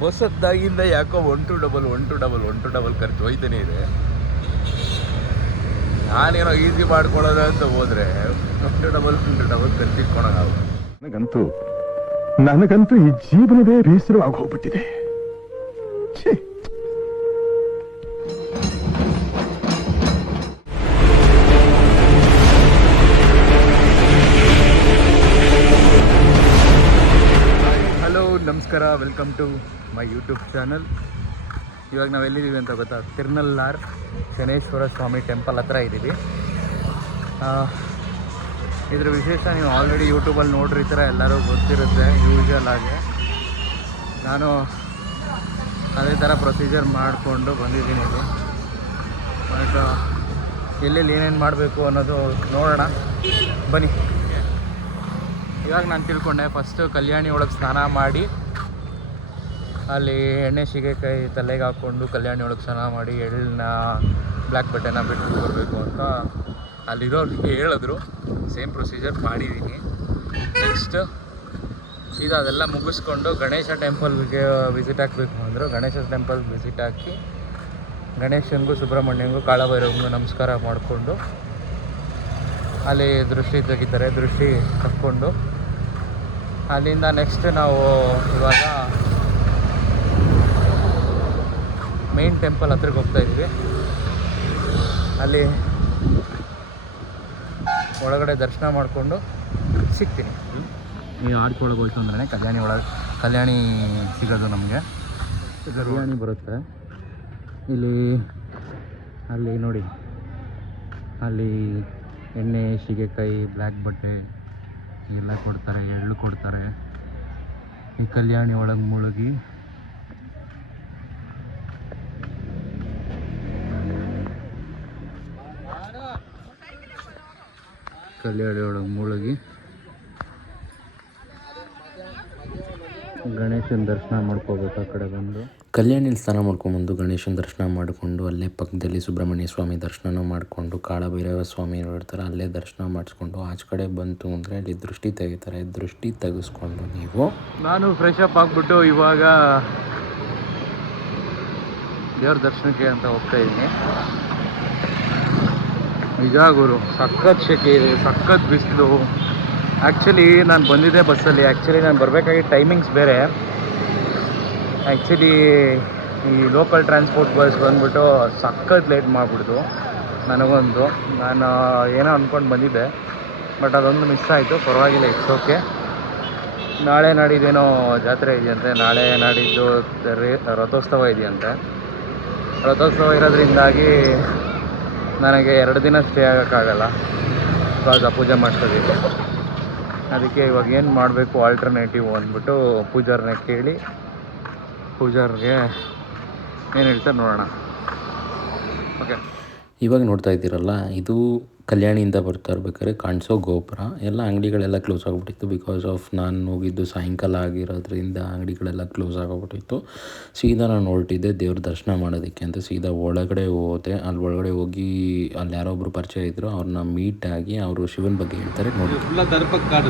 Bus ಹತ್ತಾಗಿಂದ ಯಾಕೋ 1 to double ಖರ್ಚು ಹೋಯ್ತಾನೆ ಇದೆ. ನಾನೇನೋ ಈಸಿ ಮಾಡ್ಕೊಳ್ಳೋದ ಅಂತ ಹೋದ್ರೆ 1 to ಡಬಲ್ ಖರ್ಚು ಇಟ್ಕೊಳಂಗಾಗ. ನನಗಂತೂ ಈ ಜೀವನವೇ ಬೇಸರವಾಗಿ ಹೋಗ್ಬಿಟ್ಟಿದೆ. ಹಲೋ, ನಮಸ್ಕಾರ, welcome to my YouTube channel. ಇವಾಗ ನಾವು ಎಲ್ಲಿದ್ದೀವಿ ಅಂತ ಗೊತ್ತಾ? ತಿರ್ನಲ್ಲಾರ್ ಶನೇಶ್ವರ ಸ್ವಾಮಿ ಟೆಂಪಲ್ ಹತ್ರ ಇದ್ದೀವಿ. ಇದ್ರ ವಿಶೇಷ ನೀವು ಆಲ್ರೆಡಿ ಯೂಟ್ಯೂಬಲ್ಲಿ ನೋಡಿರ್ತೀರ, ಎಲ್ಲರೂ ಗೊತ್ತಿರುತ್ತೆ ಯೂಶಲ್ ಆಗಿ. ನಾನು ಅದೇ ಥರ ಪ್ರೊಸೀಜರ್ ಮಾಡಿಕೊಂಡು ಬಂದಿದ್ದೀನಿ ಇಲ್ಲಿ. ಬಟ್ ಎಲ್ಲೆಲ್ಲಿ ಏನೇನು ಮಾಡಬೇಕು ಅನ್ನೋದು ನೋಡೋಣ ಬನ್ನಿ. ಇವಾಗ ನಾನು ತಿಳ್ಕೊಂಡೆ, ಫಸ್ಟು ಕಲ್ಯಾಣಿ ಒಳಗೆ ಸ್ನಾನ ಮಾಡಿ ಅಲ್ಲಿ ಎಣ್ಣೆ ಸೀಗೆಕಾಯಿ ತಲೆಗೆ ಹಾಕ್ಕೊಂಡು ಕಲ್ಯಾಣಿ ಒಳಗೆ ಸ್ನಾನ ಮಾಡಿ ಎಳ್ಳನ್ನ ಬ್ಲ್ಯಾಕ್ ಬಟ್ಟೆನ ಬಿಟ್ಟು ಬರಬೇಕು ಅಂತ ಅಲ್ಲಿರೋರು ಹೇಳಿದ್ರು. ಸೇಮ್ ಪ್ರೊಸೀಜರ್ ಮಾಡಿದ್ದೀನಿ. ನೆಕ್ಸ್ಟ್ ಸೀದಾ ಅದೆಲ್ಲ ಮುಗಿಸ್ಕೊಂಡು ಗಣೇಶ ಟೆಂಪಲ್ಗೆ ವಿಸಿಟ್ ಹಾಕಬೇಕು ಅಂದರು. ಗಣೇಶ ಟೆಂಪಲ್ ವಿಸಿಟ್ ಹಾಕಿ ಗಣೇಶನಿಗೂ ಸುಬ್ರಹ್ಮಣ್ಯಂಗೂ ಕಾಳಭೈರವಂಗೂ ನಮಸ್ಕಾರ ಮಾಡಿಕೊಂಡು ಅಲ್ಲಿ ದೃಷ್ಟಿ ತೆಗಿತಾರೆ. ದೃಷ್ಟಿ ತಕ್ಕೊಂಡು ಅಲ್ಲಿಂದ ನೆಕ್ಸ್ಟ್ ನಾವು ಇವಾಗ ಮೇನ್ ಟೆಂಪಲ್ ಹತ್ರಕ್ಕೆ ಹೋಗ್ತಾಯಿದ್ವಿ. ಅಲ್ಲಿ ಒಳಗಡೆ ದರ್ಶನ ಮಾಡಿಕೊಂಡು ಸಿಗ್ತೀನಿ. ನೀವು ಆಡ್ಕೊಳಗೆ ಹೋಯ್ತು ಅಂದ್ರೆ ಕಲ್ಯಾಣಿ ಸಿಗೋದು ನಮಗೆ. ಕಲ್ಯಾಣಿ ಬರುತ್ತೆ ಇಲ್ಲಿ. ಅಲ್ಲಿ ನೋಡಿ, ಅಲ್ಲಿ ಎಣ್ಣೆ ಸೀಗೆಕಾಯಿ ಬ್ಲ್ಯಾಕ್ ಬಟ್ಟೆ ಎಲ್ಲ ಕೊಡ್ತಾರೆ, ಎಳ್ಳು ಕೊಡ್ತಾರೆ. ಈ ಕಲ್ಯಾಣಿ ಒಳಗೆ ಮುಳುಗಿ ಗಣೇಶನ ದರ್ಶನ ಮಾಡ್ಕೋಬೇಕು. ಆ ಕಡೆ ಬಂದು ಕಲ್ಯಾಣಿಲಿ ಸ್ನಾನ ಮಾಡ್ಕೊಂಬಂದು ಗಣೇಶನ ದರ್ಶನ ಮಾಡಿಕೊಂಡು ಅಲ್ಲೇ ಪಕ್ಕದಲ್ಲಿ ಸುಬ್ರಹ್ಮಣ್ಯ ಸ್ವಾಮಿ ದರ್ಶನ ಮಾಡಿಕೊಂಡು ಕಾಳಭೈರವ ಸ್ವಾಮಿ ಇರ್ತಾರೆ, ಅಲ್ಲೇ ದರ್ಶನ ಮಾಡಿಸ್ಕೊಂಡು ಆಚೆ ಕಡೆ ಬಂತು ಅಂದರೆ ಅಲ್ಲಿ ದೃಷ್ಟಿ ತೆಗಿತಾರೆ. ದೃಷ್ಟಿ ತೆಗೆಸ್ಕೊಂಡು ನೀವು ನಾನು ಫ್ರೆಶ್ ಅಪ್ ಆಗಿಬಿಟ್ಟು ಇವಾಗ ದೇವ್ರ ದರ್ಶನಕ್ಕೆ ಅಂತ ಹೋಗ್ತಾ ಇದ್ದೀನಿ. ನಿಜ ಗುರು, ಸಖತ್ ಶೆಕೆ ಇದೆ, ಸಖತ್ ಬಿಸಿಲು. ಆ್ಯಕ್ಚುಲಿ ನಾನು ಬಂದಿದ್ದೆ ಬಸ್ಸಲ್ಲಿ. ನಾನು ಬರಬೇಕಾಗಿದ್ದ ಟೈಮಿಂಗ್ಸ್ ಬೇರೆ. ಆ್ಯಕ್ಚುಲಿ ಈ ಲೋಕಲ್ ಟ್ರಾನ್ಸ್ಪೋರ್ಟ್ ಬಸ್ ಬಂದ್ಬಿಟ್ಟು ಸಖತ್ ಲೇಟ್ ಮಾಡಿಬಿಡ್ತು ನನಗೊಂದು. ನಾನು ಏನೋ ಅಂದ್ಕೊಂಡು ಬಂದಿದ್ದೆ, ಬಟ್ ಅದೊಂದು ಮಿಸ್ ಆಯಿತು. ಪರವಾಗಿಲ್ಲ, ಇಟ್ಸ್ ಓಕೆ. ನಾಳೆ ನಾಡಿದ್ದೇನೋ ಜಾತ್ರೆ ಇದೆಯಂತೆ. ನಾಳೆ ನಾಡಿದ್ದು ರಥೋತ್ಸವ ಇದೆಯಂತೆ. ರಥೋತ್ಸವ ಇರೋದ್ರಿಂದಾಗಿ ನನಗೆ 2 ದಿನ ಸ್ಟೇ ಆಗೋಕ್ಕಾಗಲ್ಲ. ಇವಾಗ ಪೂಜೆ ಮಾಡಿಸೋದಿದೆ. ಅದಕ್ಕೆ ಇವಾಗ ಏನು ಮಾಡಬೇಕು ಆಲ್ಟರ್ನೇಟಿವ್ ಅಂದ್ಬಿಟ್ಟು ಪೂಜಾರನ್ನ ಕೇಳಿ ಪೂಜಾರಿಗೆ ಏನು ಹೇಳ್ತಾರೆ ನೋಡೋಣ. ಓಕೆ, ಇವಾಗ ನೋಡ್ತಾ ಇದ್ದೀರಲ್ಲ, ಇದು ಕಲ್ಯಾಣಿಯಿಂದ ಬರ್ತಾ ಇರ್ಬೇಕಾದ್ರೆ ಕಾಣಿಸೋ ಗೋಪುರ. ಎಲ್ಲ ಅಂಗಡಿಗಳೆಲ್ಲ ಕ್ಲೋಸ್ ಆಗಿಬಿಟ್ಟಿತ್ತು. ಬಿಕಾಸ್ ಆಫ್ ನಾನು ಹೋಗಿದ್ದು ಸಾಯಂಕಾಲ ಆಗಿರೋದ್ರಿಂದ ಅಂಗಡಿಗಳೆಲ್ಲ ಕ್ಲೋಸ್ ಆಗೋಗ್ಬಿಟ್ಟಿತ್ತು. ಸೀದಾ ನಾನು ಹೊರಟಿದ್ದೆ ದೇವ್ರ ದರ್ಶನ ಮಾಡೋದಕ್ಕೆ ಅಂತ. ಸೀದಾ ಒಳಗಡೆ ಹೋದೆ. ಅಲ್ಲಿ ಒಳಗಡೆ ಹೋಗಿ ಅಲ್ಲಿ ಯಾರೋ ಒಬ್ಬರು ಪರಿಚಯ ಇದ್ದರು. ಅವ್ರನ್ನ ಮೀಟ್ ಆಗಿ ಅವರು ಶಿವನ ಬಗ್ಗೆ ಹೇಳ್ತಾರೆ. ನೋಡಿ, ಫುಲ್ಲ ದರ್ಭಕಾಡು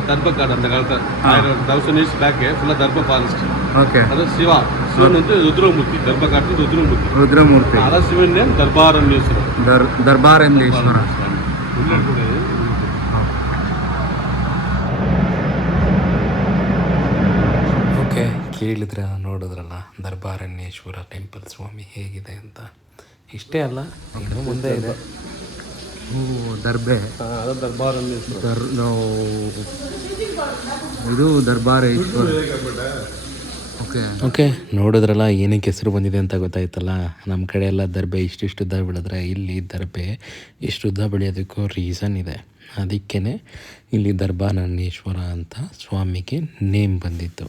ಅಂತ ಹೇಳ್ತಾರೆ. 1000 years ಬ್ಯಾಕ್ ಫುಲ್ಲ ದರ್ಭ ಫಾರೆಸ್ಟ್. ಓಕೆ, ಅದು ಶಿವನಂತೂ ರುದ್ರಮೂರ್ತಿ. ದರ್ಭಕಾಡು ರುದ್ರಮೂರ್ತಿ. ಅದ ಶಿವನ ದರ್ಬಾರಣ್ಯೇಶ್ವರ. ದರ್ಬಾರಣ್ಯೇಶ್ವರ. ಓಕೆ, ನೋಡಿದ್ರಲ್ಲ ದರ್ಬಾರಣ್ಯೇಶ್ವರ ಟೆಂಪಲ್ ಸ್ವಾಮಿ ಹೇಗಿದೆ ಅಂತ. ಇಷ್ಟೇ ಅಲ್ಲ, ಇನ್ನೂ ಮುಂದೆ ಇದೆ. ದರ್ಬೆ, ದರ್ಬಾರಣ್ಯೇಶ್ವರ. ಇದು ದರ್ಬಾರೇಶ್ವರ. ಓಕೆ, ನೋಡಿದ್ರಲ್ಲ ಏನಕ್ಕೆ ಹೆಸರು ಬಂದಿದೆ ಅಂತ ಗೊತ್ತಾಯ್ತಲ್ಲ. ನಮ್ಮ ಕಡೆ ಎಲ್ಲ ದರ್ಬೆ ಇಷ್ಟುದ್ದ ಬೆಳೆದ್ರೆ ಇಲ್ಲಿ ದರ್ಬೆ ಇಷ್ಟುದ್ದ ಬೆಳೆಯೋದಕ್ಕೂ ರೀಸನ್ ಇದೆ. ಅದಕ್ಕೇ ಇಲ್ಲಿ ದರ್ಬಾರಣ್ಯೇಶ್ವರ ಅಂತ ಸ್ವಾಮಿಗೆ ನೇಮ್ ಬಂದಿತ್ತು.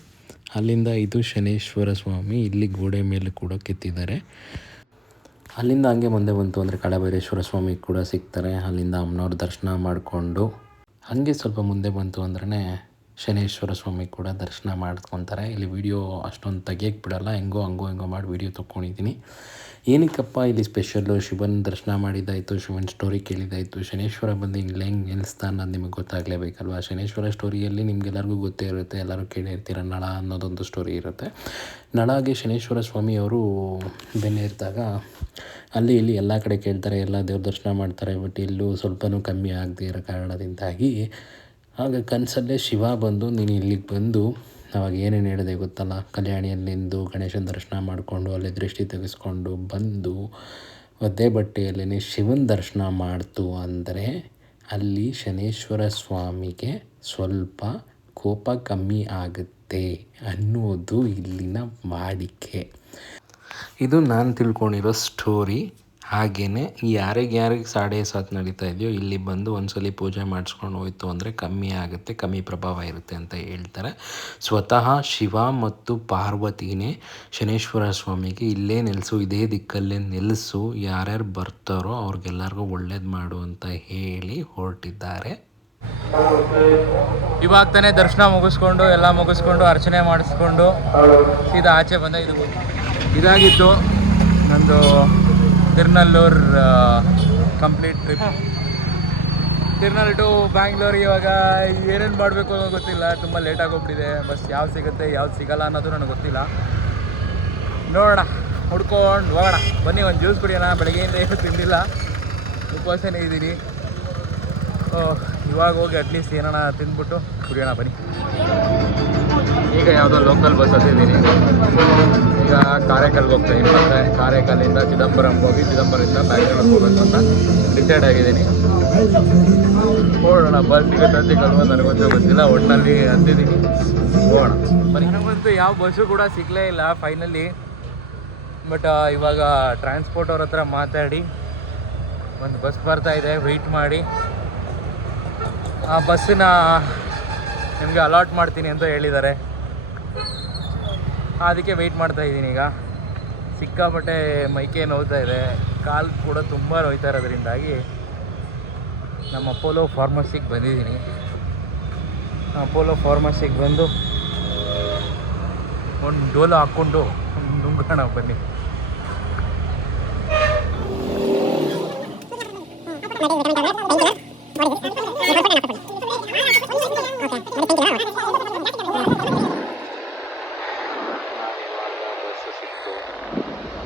ಅಲ್ಲಿಂದ ಇದು ಶನೇಶ್ವರ ಸ್ವಾಮಿ ಇಲ್ಲಿ ಗೋಡೆ ಮೇಲೆ ಕೂಡ ಕೆತ್ತಿದ್ದಾರೆ. ಅಲ್ಲಿಂದ ಹಂಗೆ ಮುಂದೆ ಬಂತು ಅಂದರೆ ಕಾಳಭೈರೇಶ್ವರ ಸ್ವಾಮಿ ಕೂಡ ಸಿಗ್ತಾರೆ. ಅಲ್ಲಿಂದ ಅಮ್ಮನವ್ರ ದರ್ಶನ ಮಾಡಿಕೊಂಡು ಹಾಗೆ ಸ್ವಲ್ಪ ಮುಂದೆ ಬಂತು ಅಂದ್ರೆ ಶನೇಶ್ವರ ಸ್ವಾಮಿ ಕೂಡ ದರ್ಶನ ಮಾಡ್ಕೊತಾರೆ. ಇಲ್ಲಿ ವಿಡಿಯೋ ಅಷ್ಟೊಂದು ತೆಗಿಯಕ್ಕೆ ಬಿಡೋಲ್ಲ, ಹೆಂಗೋ ಮಾಡಿ ವಿಡಿಯೋ ತೊಗೊಂಡಿದ್ದೀನಿ. ಏನಕ್ಕಪ್ಪ ಇಲ್ಲಿ ಸ್ಪೆಷಲ್ಲು, ಶಿವನ ದರ್ಶನ ಮಾಡಿದ್ದಾಯಿತು, ಶಿವನ ಸ್ಟೋರಿ ಕೇಳಿದ್ದಾಯಿತು, ಶನೇಶ್ವರ ಬಂದು ಇಲ್ಲಿ ಹೆಂಗೆ ನಿಲ್ಲಿಸ್ತಾ ಅನ್ನೋದು ನಿಮಗೆ ಗೊತ್ತಾಗಲೇಬೇಕಲ್ವ. ಶನೇಶ್ವರ ಸ್ಟೋರಿಯಲ್ಲಿ ನಿಮಗೆಲ್ಲರಿಗೂ ಗೊತ್ತೇ ಇರುತ್ತೆ, ಎಲ್ಲರೂ ಕೇಳಿರ್ತೀರ. ನಳ ಅನ್ನೋದೊಂದು ಸ್ಟೋರಿ ಇರುತ್ತೆ. ನಳಗೆ ಶನೇಶ್ವರ ಸ್ವಾಮಿಯವರು ಬೆನ್ನಿರಿದಾಗ ಅಲ್ಲಿ ಇಲ್ಲಿ ಎಲ್ಲ ಕಡೆ ಕೇಳ್ತಾರೆ, ಎಲ್ಲ ದೇವ್ರ ದರ್ಶನ ಮಾಡ್ತಾರೆ. ಬಟ್ ಎಲ್ಲೂ ಸ್ವಲ್ಪನೂ ಕಮ್ಮಿ ಆಗದೆ ಇರೋ ಕಾರಣದಿಂದಾಗಿ ಆಗ ಕನಸಲ್ಲೇ ಶಿವ ಬಂದು, ನೀನು ಇಲ್ಲಿಗೆ ಬಂದು, ಅವಾಗ ಏನೇನು ಹೇಳಿದೆ ಗೊತ್ತಲ್ಲ, ಕಲ್ಯಾಣಿಯಲ್ಲಿಂದು ಗಣೇಶನ ದರ್ಶನ ಮಾಡಿಕೊಂಡು ಅಲ್ಲಿ ದೃಷ್ಟಿ ತೆಗೆಸ್ಕೊಂಡು ಬಂದು ಒದ್ದೆ ಬಟ್ಟೆಯಲ್ಲೇ ಶಿವನ ದರ್ಶನ ಮಾಡ್ತು ಅಂದರೆ ಅಲ್ಲಿ ಶನೇಶ್ವರ ಸ್ವಾಮಿಗೆ ಸ್ವಲ್ಪ ಕೋಪ ಕಮ್ಮಿ ಆಗುತ್ತೆ ಅನ್ನೋದು ಇಲ್ಲಿನ ವಾಡಿಕೆ. ಇದು ನಾನು ತಿಳ್ಕೊಂಡಿರೋ ಸ್ಟೋರಿ. ಹಾಗೆಯೇ ಯಾರಿಗೆ ಸಾಡೆ ಸಾತ್ ನಡೀತಾ ಇದೆಯೋ ಇಲ್ಲಿ ಬಂದು ಒಂದ್ಸಲಿ ಪೂಜೆ ಮಾಡಿಸ್ಕೊಂಡು ಹೋಯ್ತು ಅಂದರೆ ಕಮ್ಮಿ ಆಗುತ್ತೆ, ಕಮ್ಮಿ ಪ್ರಭಾವ ಇರುತ್ತೆ ಅಂತ ಹೇಳ್ತಾರೆ. ಸ್ವತಃ ಶಿವ ಮತ್ತು ಪಾರ್ವತಿನೇ ಶನೇಶ್ವರ ಸ್ವಾಮಿಗೆ ಇಲ್ಲೇ ನೆಲೆಸು, ಇದೇ ದಿಕ್ಕಲ್ಲೇ ನೆಲೆಸು, ಯಾರ್ಯಾರು ಬರ್ತಾರೋ ಅವ್ರಿಗೆಲ್ಲರಿಗೂ ಒಳ್ಳೇದು ಮಾಡು ಅಂತ ಹೇಳಿ ಹೊರಟಿದ್ದಾರೆ. ಇವಾಗ ತಾನೇ ದರ್ಶನ ಮುಗಿಸ್ಕೊಂಡು ಎಲ್ಲ ಮುಗಿಸ್ಕೊಂಡು ಅರ್ಚನೆ ಮಾಡಿಸ್ಕೊಂಡು ಸೀದಾ ಆಚೆ ಬಂದ. ಇದಾಗಿತ್ತು ನಂದು ತಿರುನಲ್ಲೂರು ಕಂಪ್ಲೀಟ್ ಟ್ರಿಪ್. ತಿರುನಲ್ ಟು ಬ್ಯಾಂಗ್ಳೂರ್. ಇವಾಗ ಏನೇನು ಮಾಡಬೇಕು ಅನ್ನೋ ಗೊತ್ತಿಲ್ಲ, ತುಂಬ ಲೇಟಾಗಿ ಹೋಗ್ಬಿಟ್ಟಿದೆ. ಬಸ್ ಯಾವ್ದು ಸಿಗುತ್ತೆ ಯಾವ್ದು ಸಿಗಲ್ಲ ಅನ್ನೋದು ನನಗೆ ಗೊತ್ತಿಲ್ಲ. ನೋಡೋಣ, ಹುಡ್ಕೊಂಡು ಹೋಗೋಣ. ಬನ್ನಿ ಒಂದು ಜ್ಯೂಸ್ ಕುಡಿಯೋಣ. ಬೆಳಗ್ಗೆಯಿಂದ ಏನು ತಿಂದಿಲ್ಲ, ಉಪವಾಸನೇ ಇದ್ದೀನಿ. ಇವಾಗ ಹೋಗಿ ಅಟ್ಲೀಸ್ಟ್ ಏನಾನ ತಿಂದ್ಬಿಟ್ಟು ಕುಡಿಯೋಣ ಬನ್ನಿ. ಈಗ ಯಾವುದೋ ಲೋಕಲ್ ಬಸ್ ಹತ್ತಿದ್ದೀನಿ. ಈಗ ಕಾರೈಕಲ್ಗೆ ಹೋಗ್ತಾಯಿದ್ದೀನಿ. ಮತ್ತು ಕಾರೈಕಲ್ಲಿಂದ ಚಿದಂಬರಂಗೆ ಹೋಗಿ ಚಿದಂಬರದಿಂದ ಬ್ಯಾಂಗ್ಳೂರಿಗೆ ಹೋಗ್ಬೇಕು ಅಂತ ಡಿಸೈಡ್ ಆಗಿದ್ದೀನಿ. ಹೋಗೋಣ, ಬಸ್ ಸಿಗುತ್ತೆ ಕಲ್ವ ನನಗೊಂದು ಗೊತ್ತಿಲ್ಲ, ಒಟ್ಟಿನಲ್ಲಿ ಹತ್ತಿದ್ದೀನಿ. ಹೋಗೋಣ ಬನ್ನಿ. ನನಗಂತೂ ಯಾವ ಬಸ್ಸು ಕೂಡ ಸಿಗಲೇ ಇಲ್ಲ ಫೈನಲಿ. ಬಟ್ ಇವಾಗ ಟ್ರಾನ್ಸ್ಪೋರ್ಟ್ ಅವ್ರ ಹತ್ರ ಮಾತಾಡಿ ಒಂದು ಬಸ್ ಬರ್ತಾಯಿದೆ, ವೆಯ್ಟ್ ಮಾಡಿ ಆ ಬಸ್ಸನ್ನ ನಿಮಗೆ ಅಲಾಟ್ ಮಾಡ್ತೀನಿ ಅಂತ ಹೇಳಿದ್ದಾರೆ. ಅದಕ್ಕೆ ವೆಯ್ಟ್ ಮಾಡ್ತಾಯಿದ್ದೀನಿ. ಈಗ ಸಿಕ್ಕಾಪಟ್ಟೆ ಮೈಕೈ ನೋವ್ತಾ ಇದೆ, ಕಾಲು ಕೂಡ ತುಂಬ ನೋಯ್ತಾ ಇರೋದ್ರಿಂದಾಗಿ ನಮ್ಮ ಅಪೋಲೋ ಫಾರ್ಮಸಿಗೆ ಬಂದಿದ್ದೀನಿ. ಅಪೋಲೋ ಫಾರ್ಮಸಿಗೆ ಬಂದು ಒಂದು ಡೋಲೋ ಹಾಕ್ಕೊಂಡು ನುಂಗೋಣ ಬನ್ನಿ.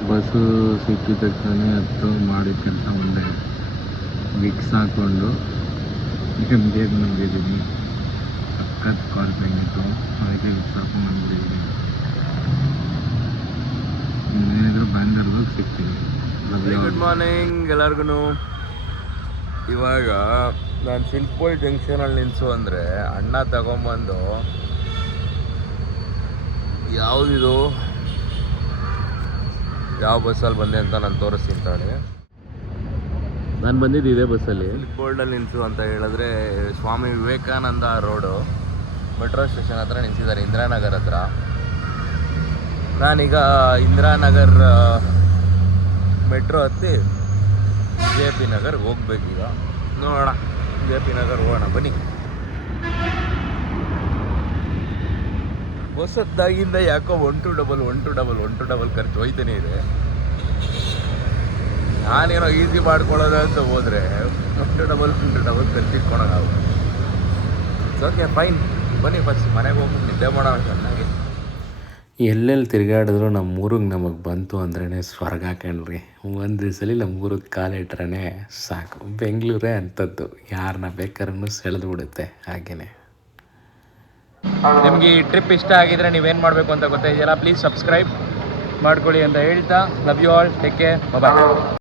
ಬಸ್ಸು ಸಿಕ್ಕಿದ ತಕ್ಷಣ ಹತ್ತು ಮಾಡಿದ ಕೆಲಸ ಒಂದೇ, ವಿಕ್ಸ್ ಹಾಕ್ಕೊಂಡು ನಿಮ್ದೇನು ನಂಬಿದ್ದೀನಿ. ಸಖತ್ ಕಾಲ್ ಬಂದಿತ್ತು, ಅದಕ್ಕೆ ವಿಕ್ಸ್ ಹಾಕೊಂಡು ನಂಬಿದ್ದೀನಿ. ಇನ್ನೇನಿದ್ರು ಬ್ಯಾಂಗ್ಳೂರ್ಗೆ ಸಿಗ್ತೀನಿ. ಗುಡ್ ಮಾರ್ನಿಂಗ್ ಎಲ್ಲರಿಗೂ. ಇವಾಗ ನಾನು ಸಿಲ್ಪೋಲ್ ಜಂಕ್ಷನಲ್ಲಿ ನಿಲ್ಲಿಸು ಅಂದರೆ ಅಣ್ಣ ತಗೊಂಬಂದು ಯಾವುದಿದು ಯಾವ ಬಸ್ಸಲ್ಲಿ ಬಂದೆ ಅಂತ ನಾನು ತೋರಿಸ್ತೀನಿ ತಾಳೆ. ನಾನು ಬಂದಿದ್ದು ಇದೇ ಬಸ್ಸಲ್ಲಿ. ಸಿಲ್ಪೋಲ್ಡಲ್ಲಿ ನಿಲ್ಲಿಸು ಅಂತ ಹೇಳಿದ್ರೆ Swami Vivekananda road metro station ಹತ್ರ ನಿಲ್ಸಿದ್ದಾರೆ, ಇಂದಿರಾನಗರ್ ಹತ್ರ. ನಾನೀಗ ಇಂದಿರಾನಗರ್ ಮೆಟ್ರೋ ಹತ್ತಿ JP ನಗರ್ಗೆ ಹೋಗ್ಬೇಕೀಗ. ನೋಡೋಣ, JP ನಗರ್ ಹೋಗೋಣ ಬನ್ನಿ. ಬಸ್ ಹತ್ತಾಗಿಂದ ಯಾಕೋ 1 to 1 ಖರ್ಚು ಹೋಯ್ತಾನೆ ಇದೆ. ನಾನೇನೋ ಈಸಿ ಮಾಡ್ಕೊಳ್ಳೋದು ಅಂತ ಹೋದರೆ 1 to 1 ಖರ್ಚು ಇಟ್ಕೊಳೋಕ್ಕಾಗುತ್ತೆ. ಓಕೆ ಫೈನ್, ಬನ್ನಿ ಫಸ್ಟ್ ಮನೆಗೆ ಹೋಗ್ಬಿಟ್ಟು ನಿದ್ದೆ ಮಾಡೋಣ ಚೆನ್ನಾಗಿ. ಎಲ್ಲೆಲ್ಲಿ ತಿರುಗಾಡಿದ್ರು ನಮ್ಮೂರಿಗೆ ನಮಗೆ ಬಂತು ಅಂದ್ರೇ ಸ್ವರ್ಗ ಕಣ್ರಿ. ಒಂದು ದಿವಸದಲ್ಲಿ ನಮ್ಮೂರಿಗೆ ಕಾಲಿಟ್ರೇ ಸಾಕು. ಬೆಂಗಳೂರೇ ಅಂಥದ್ದು, ಯಾರನ್ನ ಬೇಕಾದ್ರೂ ಸೆಳೆದು ಬಿಡುತ್ತೆ. ಹಾಗೆಯೇ ನಿಮಗೆ ಈ ಟ್ರಿಪ್ ಇಷ್ಟ ಆಗಿದ್ರೆ ನೀವೇನು ಮಾಡಬೇಕು ಅಂತ ಗೊತ್ತಾಯಿದೆಯಲ್ಲ, ಪ್ಲೀಸ್ ಸಬ್ಸ್ಕ್ರೈಬ್ ಮಾಡ್ಕೊಳ್ಳಿ ಅಂತ ಹೇಳ್ತಾ, love you all, take care, bye.